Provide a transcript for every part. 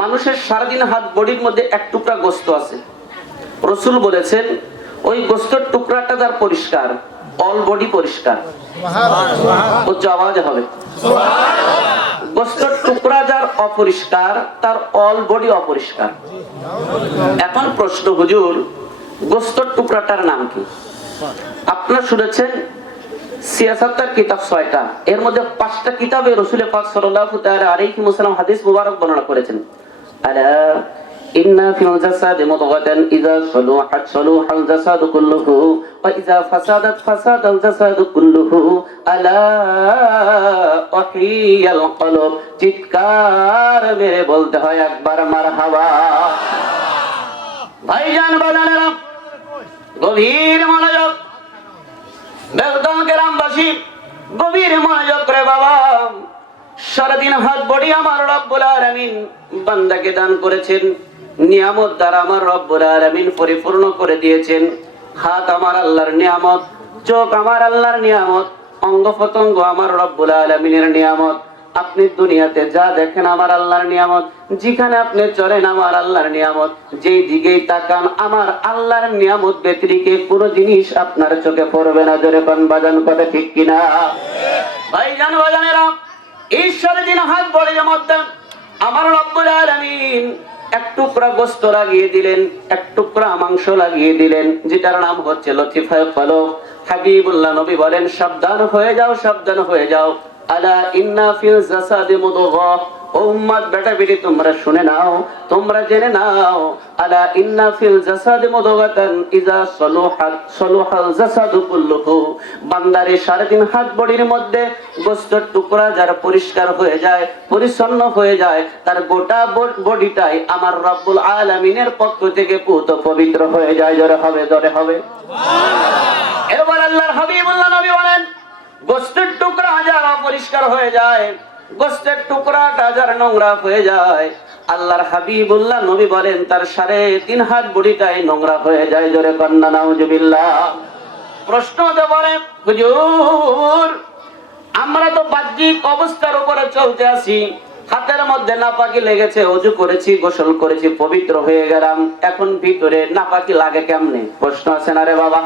মানুষের সারাদিন হাত বডির মধ্যে এক টুকরা গোস্ত আছে, রসুল বলেছেন ওই গোস্তের টুকরাটা তার পরিষ্কার, অল বডি পরিষ্কার। উচ্চ আওয়াজে হবে। গোস্তের টুকরা যার অপরিষ্কার, তার অল বডি অপরিষ্কার। এখন প্রশ্ন, হুজুর গোস্তের টুকরাটার নাম কি? আপনারা শুনেছেন সিয়াসাতের কিতাব 6টা, এর মধ্যে 5টা কিতাবে রাসূল পাক সাল্লাল্লাহু তাআলা আলাইহি ওয়াসাল্লাম হাদিস মুবারক বর্ণনা করেছেন। আলা ইন্না ফিল জাসাদি মুদগাতান ইযা সালুহাত সালুহাল জাসাদু কুল্লুহু ওয়া ইযা ফাসাদাত ফাসাদাল জাসাদু কুল্লুহু আলা ওয়াহিয়াল কলব। চিৎকার মেরে বলতে হয় একবার মারহাবা। ভাইজান বাজানেরা গভীর মনোযোগ, বেলদম গ্রামবাসী গভীর মনোযোগ করে বাবা। সারাদিন হাত বডি আমার রব্বুল আলামিন বান্দাকে দান করেছেন, নিয়ামত দ্বারা আমার রব্বুল আলামিন পরিপূর্ণ করে দিয়েছেন। হাত আমার আল্লাহর নিয়ামত, চোখ আমার আল্লাহর নিয়ামত, অঙ্গ প্রত্যঙ্গ আমার রব্বুল আলামিনের নিয়ামত। আপনি দুনিয়াতে যা দেখেন আমার আল্লাহর নিয়ামত, যেখানে আপনি চলেন আমার আল্লাহর নিয়ামত, যেই দিকেই তাকান আমার আল্লাহর নিয়ামত ব্যতিরেকে কোনো জিনিস আপনার চোখে পড়বে না। জোরে কোন বাজান, কথা ঠিক কিনা? ভাইজান বাজানেরা, ঈশ্বরের দিন হাত বডির মধ্যে আমার রব্বুল আলামিন এক টুকরা গোশত লাগিয়ে দিলেন, এক টুকরা মাংস লাগিয়ে দিলেন, যেটার নাম হচ্ছে লতিফায়ে কলব। হাবিবুল্লাহ নবী বলেন, সাবধান হয়ে যাও, সাবধান হয়ে যাও। আলা ইন্না ফিল জাসাদি মুদগা, ও উম্মত বেটা বেটি তোমরা শুনে নাও, তোমরা জেনে নাও। আলা ইন্না ফিল জাসাদি মুদগাতান ইযা সালুহাত সালুহাল জাসাদু কুল্লুহু। বান্দারে সারাদিন হাত বডির মধ্যে গোশতের টুকরা যার পরিষ্কার হয়ে যায়, পরিচ্ছন্ন হয়ে যায়, তার গোটা বডিটাই আমার রব্বুল আলামিনের পক্ষ থেকে পুত পবিত্র হয়ে যায়। জোরে হবে, জোরে হবে সুবহানাল্লাহ। এবার আল্লাহর হাবিবুল্লাহ নবী বলেন, গোশতের টুকরা যার অপরিষ্কার হয়ে যায়, গোশতের টুকরাটা যার নোংরা হয়ে যায়, আল্লাহর হাবিবুল্লাহ নবী বলেন তার 3.5 হাত বডিটাই নোংরা হয়ে যায়। জোরে কন্না নাউজুবিল্লাহ। প্রশ্ন হতে পারে, হুজুর আমরা তো বাহ্যিক অবস্থার উপরে চলতে আছি, হাতের মধ্যে নাপাকি লেগেছে, ওযু করেছি, গোসল করেছি, পবিত্র হয়ে গেলাম, এখন ভিতরে নাপাকি লাগে কেমনে? প্রশ্ন আছে না রে বাবা?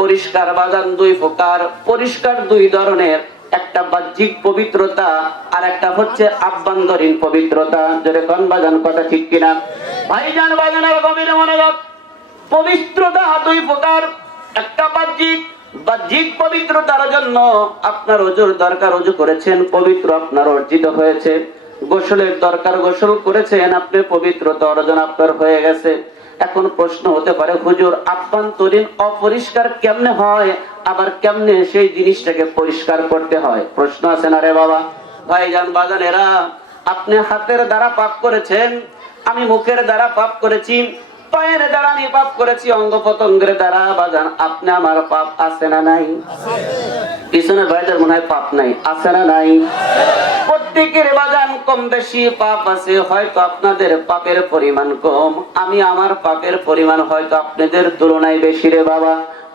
পরিষ্কার বাজান 2 প্রকার, পরিষ্কার 2 ধরনের, একটা বাহ্যিক পবিত্রতা আর একটা হচ্ছে আভ্যন্তরীণ পবিত্রতা। জোরে কোন বাজান, কথা ঠিক কিনা? ভাইজান বাজানের গভীর মনোযোগ, পবিত্রতা 2 প্রকার। একটা বাহ্যিক পবিত্রতার জন্য আপনার ওযুর দরকার, ওযু করেছেন, পবিত্র আপনার অর্জিত হয়েছে। গোসলের দরকার, গোসল করেছেন, আপনি পবিত্রতা অর্জন আপনার হয়ে গেছে। এখন প্রশ্ন হতে পারে, হুজুর আভ্যন্তরীণ অপরিষ্কার কেমনে হয়, আবার কেমনে সেই জিনিসটাকে পরিষ্কার করতে হয়? প্রশ্ন আছে না রে বাবা? ভাইজান বাজানেরা, আপনি হাতের দ্বারা পাপ করেছেন, আমি মুখের দ্বারা পাপ করেছি, পায়ের দ্বারা আমি পাপ করেছি, অঙ্গ প্রত্যঙ্গের দ্বারা বাজান আপনি আমার পাপ আছে না নাই? পিছনে ভাইজান মনে হয় পাপ নাই, আছে না নাই? প্রত্যেকের বাজান কম বেশি পাপ আছে। হয়তো আপনাদের পাপের পরিমাণ কম, আমি আমার পাপের পরিমাণ হয়তো আপনাদের তুলনায় বেশি রে বাবা।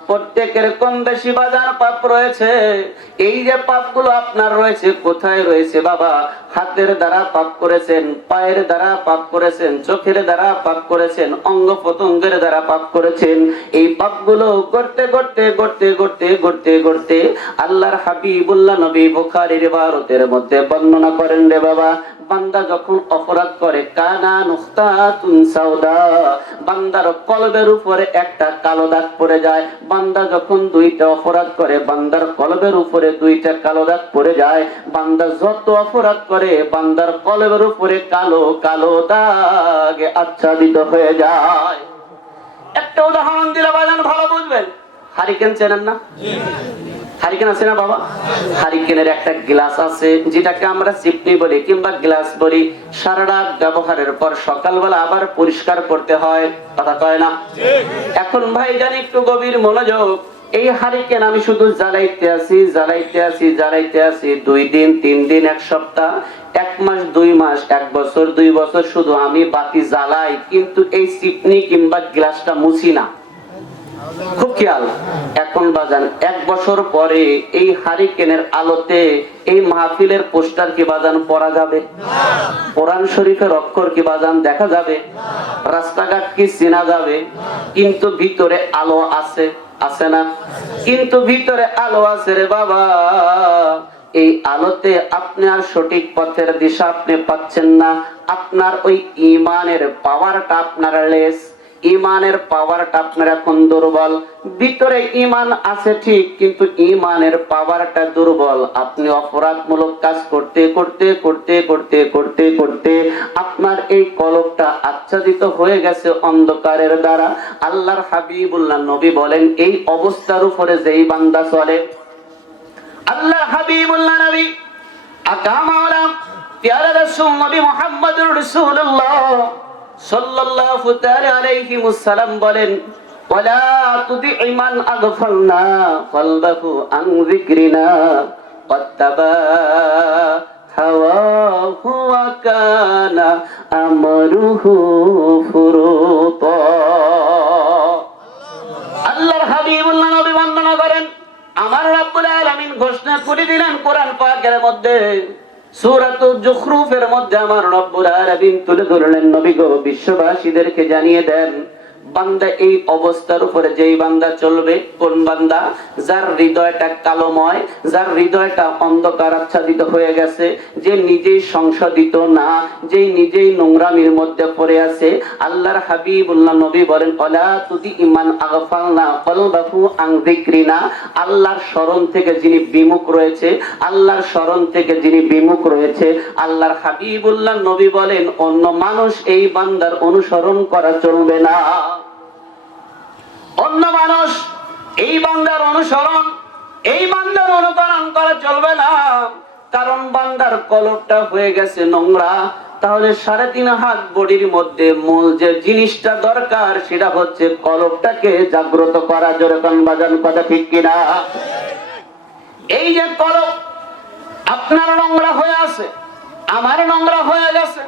প্রত্যেকের কম বেশি বাজার পাপ রয়েছে। এই যে পাপগুলো আপনার রয়েছে, কোথায় রয়েছে বাবা? হাতের দ্বারা পাপ করেছেন, পায়ের দ্বারা পাপ করেছেন, চোখের দ্বারা পাপ করেছেন, অঙ্গ প্রত্যঙ্গের দ্বারা পাপ করেছেন। এই পাপগুলো করতে করতে করতে করতে করতে করতে আল্লাহর হাবিবুল্লাহ নবী বুখারীর ইবারতের মধ্যে বর্ণনা করেন রে বাবা, বান্দা যখন অপরাধ করে, কানা নুক্তাতুন সাউদা, বান্দার কলবের উপরে একটা কালো দাগ পড়ে যায়। বান্দা যখন 2টা অপরাধ করে, বান্দার কলবের উপরে 2টা কালো দাগ পড়ে যায়। বান্দা যত অপরাধ করে, বান্দার কলবের উপরে কালো কালো দাগ আচ্ছাদিত হয়ে যায়। একটা উদাহরণ দিলে বাজান ভালো বুঝবেন। হারিকেন চেনেন না? হারিকেন আছে না বাবা? হারিকেনের একটা গ্লাস আছে, যেটাকে আমরা চিপনি বলি কিংবা গ্লাস বলি। সারা রাত ব্যবহারের পর সকালবেলা আবার পরিষ্কার করতে হয়, কথা কয় না? এখন ভাই জানি একটু গভীর মনোযোগ, এই হারিকেন আমি শুধু জ্বালাইতে আছি, জ্বালাইতে আছি, জ্বালাইতে আছি, 2 দিন 3 দিন 1 সপ্তাহ 1 মাস 2 মাস 1 বছর 2 বছর শুধু আমি বাতি জ্বালাই, কিন্তু এই চিপনি কিংবা গ্লাসটা মুছি না। খুব খেয়াল। এখন বাজান 1 বছর পরে এই হারিকেনের আলোতে এই মাহফিলের পোস্টার কি বাজান পড়া যাবে? কোরআন শরীফের অক্ষর কি বাজান দেখা যাবে? রাস্তাঘাট কি চেনা যাবে? কিন্তু ভিতরে আলো আছে, আছে না? কিন্তু ভিতরে আলো আছে রে বাবা। এই আলোতে আপনি আর সঠিক পথের দিশা আপনি পাচ্ছেন না। আপনার ওই ঈমানের পাওয়ারটা আপনার লেস, ঈমানের পাওয়ারটা আপনার এখন দুর্বল। ভিতরে ঈমান আছে ঠিক, কিন্তু ঈমানের পাওয়ারটা দুর্বল। আপনি অপরাধমূলক কাজ করতে করতে করতে করতে করতে করতে আপনার এই কলবটা আচ্ছাদিত হয়ে গেছে অন্ধকারের দ্বারা। আল্লাহর হাবিবুল্লাহ নবী বলেন, এই অবস্থার উপরে যেই বান্দা চলে, আল্লাহর হাবিবুল্লাহ নবী আকামাওয়ালা প্যারা রাসূল নবী মুহাম্মদুর রাসূলুল্লাহ সাল্লাল্লাহু তাআলা আলাইহি ওয়াসাল্লাম বলেন, ওয়ালা তুতি'ই মান আগফালনা কলবাহু আন যিকরিনা ওয়াত্তাবা হাওয়াহু ওয়া কানা আমরুহু ফুরুতা। আল্লাহর হাবিবুল্লাহ নবী বর্ণনা করেন, আমার রব্বুল আলামিন ঘোষণা করে দিলেন কোরআন পাকের মধ্যে, সূরাতুল যুখরুফের মধ্যে আমার রব্বুল আলামিন তুলে ধরলেন, নবী গো বিশ্ববাসীদেরকে জানিয়ে দেন, বান্দা এই অবস্থার উপরে যেই বান্দা চলবে, কোন বান্দা? যার হৃদয়টা কালোময়, যার হৃদয়টা অন্ধকার আচ্ছাদিত হয়ে গেছে, যে নিজেই সংশোধিত না, যে নিজেই নোংরামির মধ্যে পড়ে আছে। আল্লাহর হাবিবুল্লাহ নবী বলেন, ওয়ালা তুতি'ই মান আগফালনা কলবাহু আন যিকরিনা। আল্লাহর স্মরণ থেকে যিনি বিমুখ রয়েছে, আল্লাহর স্মরণ থেকে যিনি বিমুখ রয়েছে, আল্লাহর হাবিবুল্লাহ নবী বলেন, অন্য মানুষ এই বান্দার অনুসরণ করা চলবে না। অন্য মানুষ এই বান্দার অনুসরণ, এই বান্দার অনুকরণ করা চলবে না। কারণ বান্দার কলবটা হয়ে গেছে নোংরা। তাহলে 3.5 হাত বডির মধ্যে মূল যে জিনিসটা দরকার, সেটা হচ্ছে কলবটাকে জাগ্রত করা। জোরে কোন বাজান, কথা ঠিক কিনা? এই যে কলব আপনার নোংরা হয়ে আছে, আমার নোংরা হয়ে গেছে,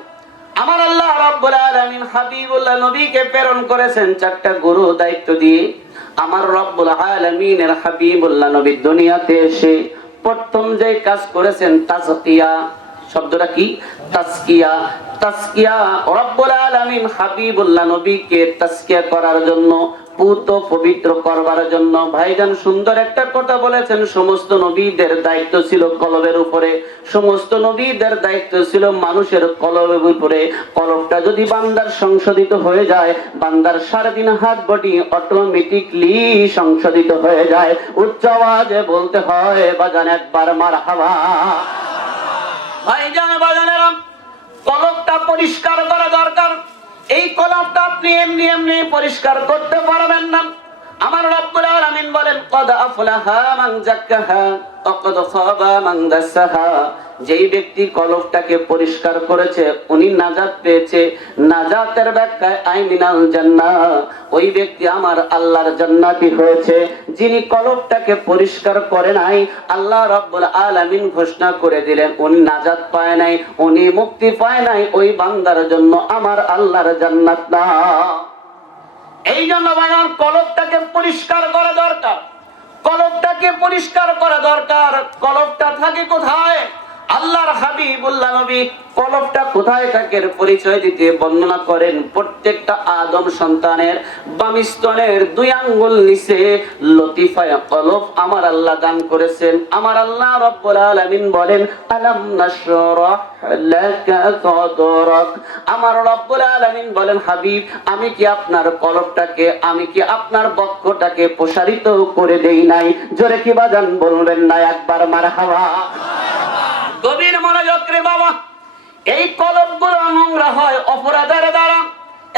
আমার আল্লাহ রাব্বুল আলামিন হাবিবুল্লাহ নবীকে প্রেরণ করেছেন 4টা গুরু দায়িত্ব দিয়ে। আমার রব্বুল আলামিনের হাবিবুল্লাহ নবী দুনিয়াতে এসে প্রথম যে কাজ করেছেন তাজকিয়া। শব্দটা কি? তাজকিয়া। তাজকিয়া, রব্বুল আলামিন হাবিবুল্লাহ নবীকে তাজকিয়া করার জন্য, পুত পবিত্র করবার জন্য। ভাইজান সুন্দর একটা কথা বলেছেন, সমস্ত নবীদের দায়িত্ব ছিল কলবের উপরে, সমস্ত নবীদের দায়িত্ব ছিল মানুষের কলবের উপরে। কলবটা যদি বান্দার সংশোধিত হয়ে যায়, বান্দার 3.5 হাত বডি অটোমেটিকলি সংশোধিত হয়ে যায়। উচ্চ আওয়াজে বলতে হয় বাজান একবার মারহাবা। ভাইজান বাজানেরা, কলবটা পরিষ্কার করা দরকার। এই কলবটা আপনি এমনি এমনি পরিষ্কার করতে পারবেন না। আমার রব্বুল আলামিন বলেন, ক্বাদ আফলাহা মান যাক্কাহা ওয়া ক্বাদ খাবা মান দাসাহা। যেই ব্যক্তি কলবটাকে পরিষ্কার করেছে উনি নাজাত পেয়েছে। নাজাতের ব্যাখ্যায় আই মিনাল জান্নাহ, ওই ব্যক্তি আমার আল্লাহর জান্নাতি হয়েছে। যিনি কলবটাকে পরিষ্কার করে নাই, আল্লাহ রাব্বুল আলামিন ঘোষণা করে দিলেন উনি নাজাত পায় নাই, উনি মুক্তি পায় নাই। ওই বান্দার জন্য আমার আল্লাহর জান্নাত না। এই জন্য বানার কলবটাকে পরিষ্কার করা দরকার, কলবটাকে পরিষ্কার করা দরকার। কলবটা থাকে কোথায়? আল্লাহর হাবিবুল্লাহ নবী কলবটা কোথায় থাকে পরিচয় দিতে বর্ণনা করেন, প্রত্যেকটা আদম সন্তানের বাম স্তনের 2 আঙ্গুল নিচে লতিফায়ে কলব আমার আল্লাহ দান করেছেন। আমার আল্লাহ রাব্বুল আলামিন বলেন, আলাম নাশরাহ লাকা সাদরাক। আমার রাব্বুল আলামিন বলেন, হাবিব আমি কি আপনার কলবটাকে, আমি কি আপনার বক্ষটাকে প্রসারিত করে দেই নাই? জোরে কি বাজান বলবেন না একবার মারহাবা? গভীর মনোযোগ রে বাবা। এই কলবগুলো নোংরা হয় অপরাধের দ্বারা।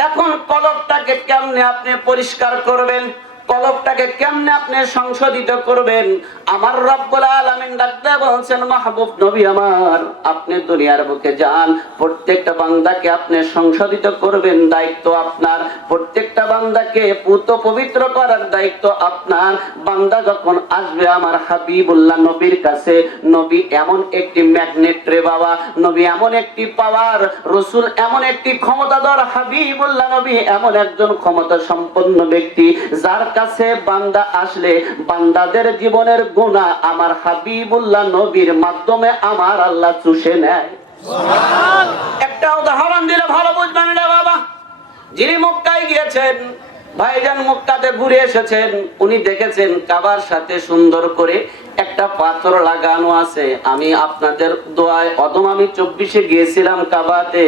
এখন কলবটাকে কেমনে আপনি পরিষ্কার করবেন, কলবটাকে কেমনে আপনি সংশোধিত করবেন? আমার রব্বুল আলামিন ডাকতে বলছেন, মাহবুব নবী আমার, আপনি দুনিয়ার বুকে যান, প্রত্যেকটা বান্দাকে আপনি সংশোধিত করবেন, দায়িত্ব আপনার। প্রত্যেকটা বান্দাকে পুত পবিত্র করার দায়িত্ব আপনার। বান্দা যখন আসবে আমার হাবিবুল্লাহ নবীর কাছে, নবী এমন একটি ম্যাগনেট রে বাবা, নবী এমন একটি পাওয়ার, রাসূল এমন একটি ক্ষমতাধর, হাবিবুল্লাহ নবী এমন একজন ক্ষমতা সম্পন্ন ব্যক্তি, যার কাছে বান্দা আসলে বান্দাদের জীবনের গুনাহ আমার হাবিবুল্লাহ নবীর মাধ্যমে আমার আল্লাহ চুষে নেয়। একটা উদাহরণ দিলে ভালো বুঝবেন রে বাবা। যিনি মক্কায় গিয়েছেন, ভাইজান মক্কাতে ঘুরে এসেছেন, উনি দেখেছেন কাবার সাথে সুন্দর করে একটা পাথর লাগানো আছে। আমি আপনাদের দোয়ায় অদম আমি 24-এ গিয়েছিলাম কাবাতে,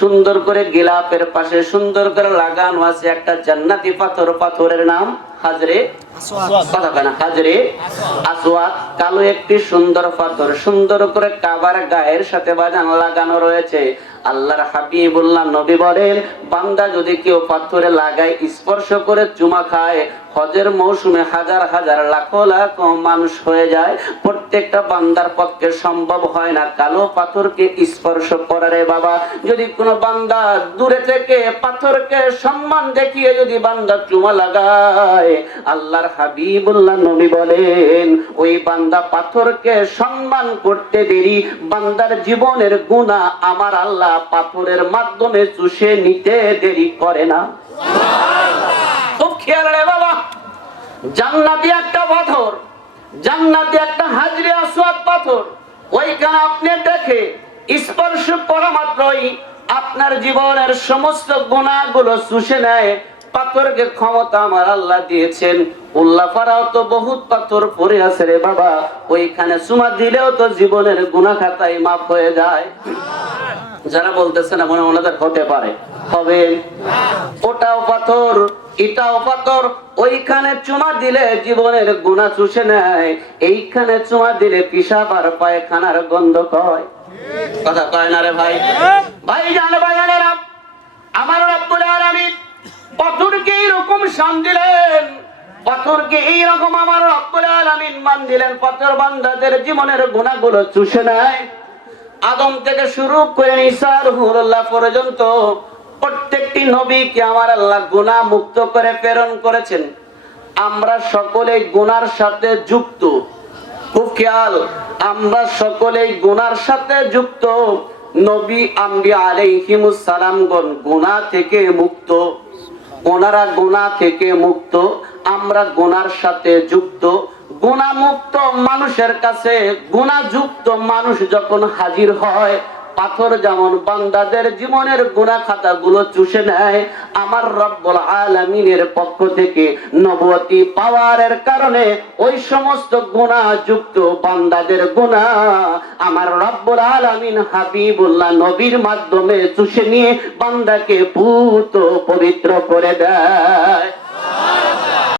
সুন্দর করে গিলাপের পাশে সুন্দর করে লাগানো আছে একটা জান্নাতি পাথর। পাথরের নাম হাজরে হাজরে আসওয়াদ, কালো একটি সুন্দর পাথর, সুন্দর করে কাবার গায়ের সাথে বাজান লাগানো রয়েছে। আল্লাহর হাবিবুল্লাহ নবী বলেন, বান্দা যদি কেউ পাথরে লাগায়, স্পর্শ করে চুমা খায়, হজের মৌসুমে হাজার হাজার লাখ লাখ মানুষ হয়ে যায়, প্রত্যেকটা বান্দার পক্ষে সম্ভব হয় না কালো পাথরকে স্পর্শ করারে বাবা। যদি কোনো বান্দা দূরে থেকে পাথরকে সম্মান দেখিয়ে যদি বান্দা চুমা লাগায়, আল্লাহর হাবিবুল্লাহ নবী বলেন ওই বান্দা পাথরকে সম্মান করতে দেরি, বান্দার জীবনের গুনাহ আমার আল্লাহ পাথরের মাধ্যমে চুষে নিতে দেরি করে না। খুব খেয়াল রে বাবা, জান্নাতি একটা পাথর, জান্নাতি একটা হাজরে আসওয়াদ পাথর, ওইখানে আপনি দেখে স্পর্শ করা মাত্রই আপনার জীবনের সমস্ত গুনাহগুলো চুষে নেয়। পাথরকে ক্ষমতা আমার আল্লাহ দিয়েছেন। উল্লাপাড়াও তো বহুত পাথর পড়ে আছে রে বাবা, ওইখানে চুমা দিলেও তো জীবনের গুনাহ খাতায় মাফ হয়ে যায়। যারা বলতেছে না মনে ওনাদের হতে পারে, হবে। ওটাও পাথর, এটাও পাথর, ওইখানে চুমা দিলে জীবনের গুনাহ চুষে নেয়, এইখানে চুমা দিলে পিশাব আর পায়খানার গন্ধ কয়। কথা কয় না রে ভাই? ভাই জানে ভাইয়ানেরা, আমার রব্বুল আলামিন পাথরকে এইরকম শান দিলেন, পাথরকে এইরকম আমার রব্বুল আলামিন মান দিলেন, পাথর বান্দাদের জীবনের গুনাহগুলো চুষে নেয়। আদম থেকে শুরু করে ঈসা রুহুল্লাহ পর্যন্ত প্রত্যেকটি নবীকে আমার আল্লাহ গুনাহ মুক্ত করে প্রেরণ করেছেন। আমরা সকলেই গুনার সাথে যুক্ত। খুব খেয়াল, আমরা সকলেই গুনার সাথে যুক্ত। নবী আম্বিয়া আলাইহিমুস সালামগণ গুনাহ থেকে মুক্ত, ওনারা গুনাহ থেকে মুক্ত, আমরা গুনার সাথে যুক্ত। গুনাহ মুক্ত মানুষের কাছে গুনাহযুক্ত মানুষ যখন হাজির হয়, পাথর যেমন বান্দাদের জীবনের গুনাহ খাতাগুলো চুষে নেয়, আমার রব্বুল আলামিনের পক্ষ থেকে নবুয়তি পাওয়ারের কারণে ওই সমস্ত গুনাহযুক্ত বান্দাদের গুনাহ আমার রব্বুল আলামিন হাবিবুল্লাহ নবীর মাধ্যমে চুষে নিয়ে বান্দাকে পবিত্র করে দেয়।